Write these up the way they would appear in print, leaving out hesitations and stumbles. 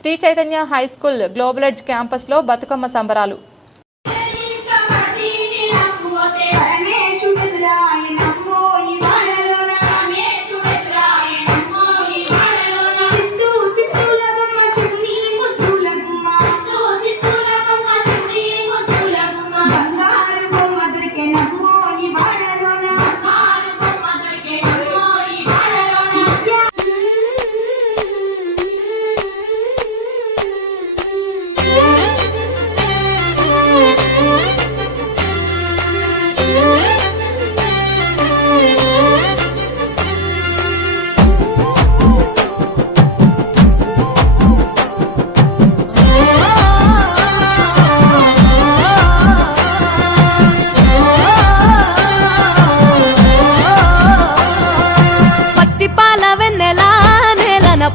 Shri Chaitanya high school global edge క్యాంపస్లో బతుకమ్మ సంబరాలు.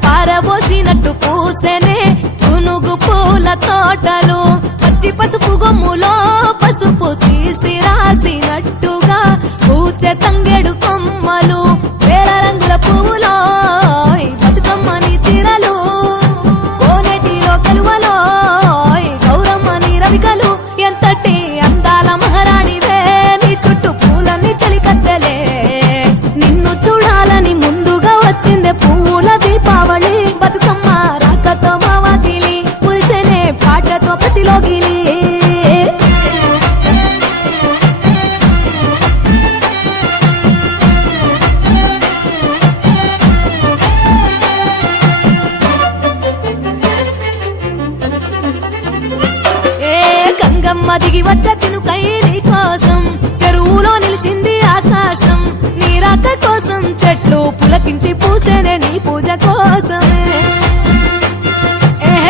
పారబోసినట్టు పూసెనే గునుగు పూల తోటలు, పచ్చి పసుపు గొమ్ములో పసుపు తీసి రాసినట్టుగా పూచె తంగెడు కొమ్మలు, వేల రంగుల పువ్వులో బతుకమ్మని చిరలు, కోనేటిలో కలువలో గౌరమ్మని రవికలు, ఎంతటి అందాల మహారాణివే నీ చుట్టూ పూలన్నీ చలికత్తెలే. నిన్ను చూడాలని ముందుగా వచ్చిందే పువ్వుల దీపావళి, బతుకమ్మ రాకతో మావాతిలి మురిసెనే పాటతో ప్రతిలోగిలి. గంగమ్మ దిగి వచ్చే చినుకై నీ కోసం చెరువులో నిలిచింది ఆకాశం, నీ రాక కోసం చెట్లు పులకించి పూసేనే నీ పూజ కోసమే.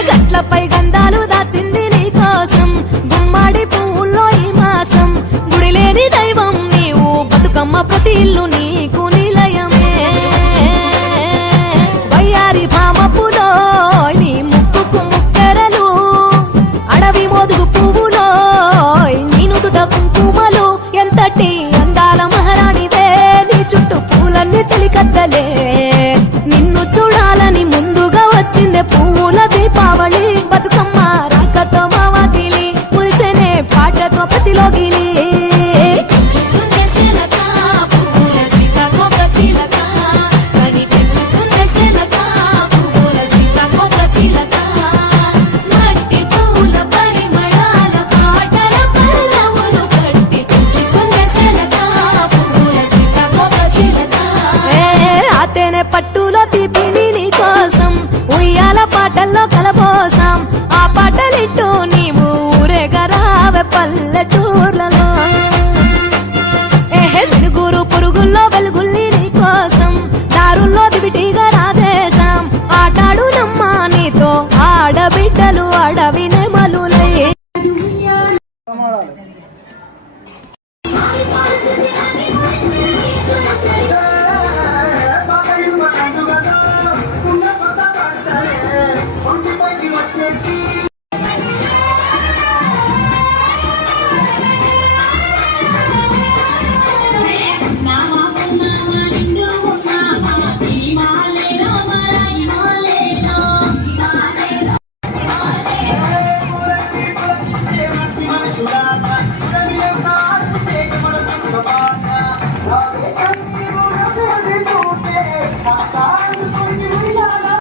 గట్లపై గంధాలు దాచింది నీ కోసం, గుమ్మాడి పువ్వుల్లో ఈ మాసం, గుడి లేని దైవం నీవు బతుకమ్మ ప్రతి ఇల్లు నీకు నిలయమే. వయ్యారి భామపులో నీ ముక్కుకు ముక్కెరలు, అడవి మోదుగు పువ్వులో నీ నుదుట కుంకుమలు, ఎంతటి అందాల మహారాణివే నీ చుట్టూ పూలన్నీ చలికత్తలే. నిన్ను చూడాలని ముందుగా వచ్చిందే పువ్వుల దీపావళి, బతుకమ్మ రాకతో మావాతిలి మురిసెనే పాటతో ప్రతిలోగిలి. పట్టులో తీపిని నీ కోసం ఉయ్యాల పాటల్లో కలబోసాం,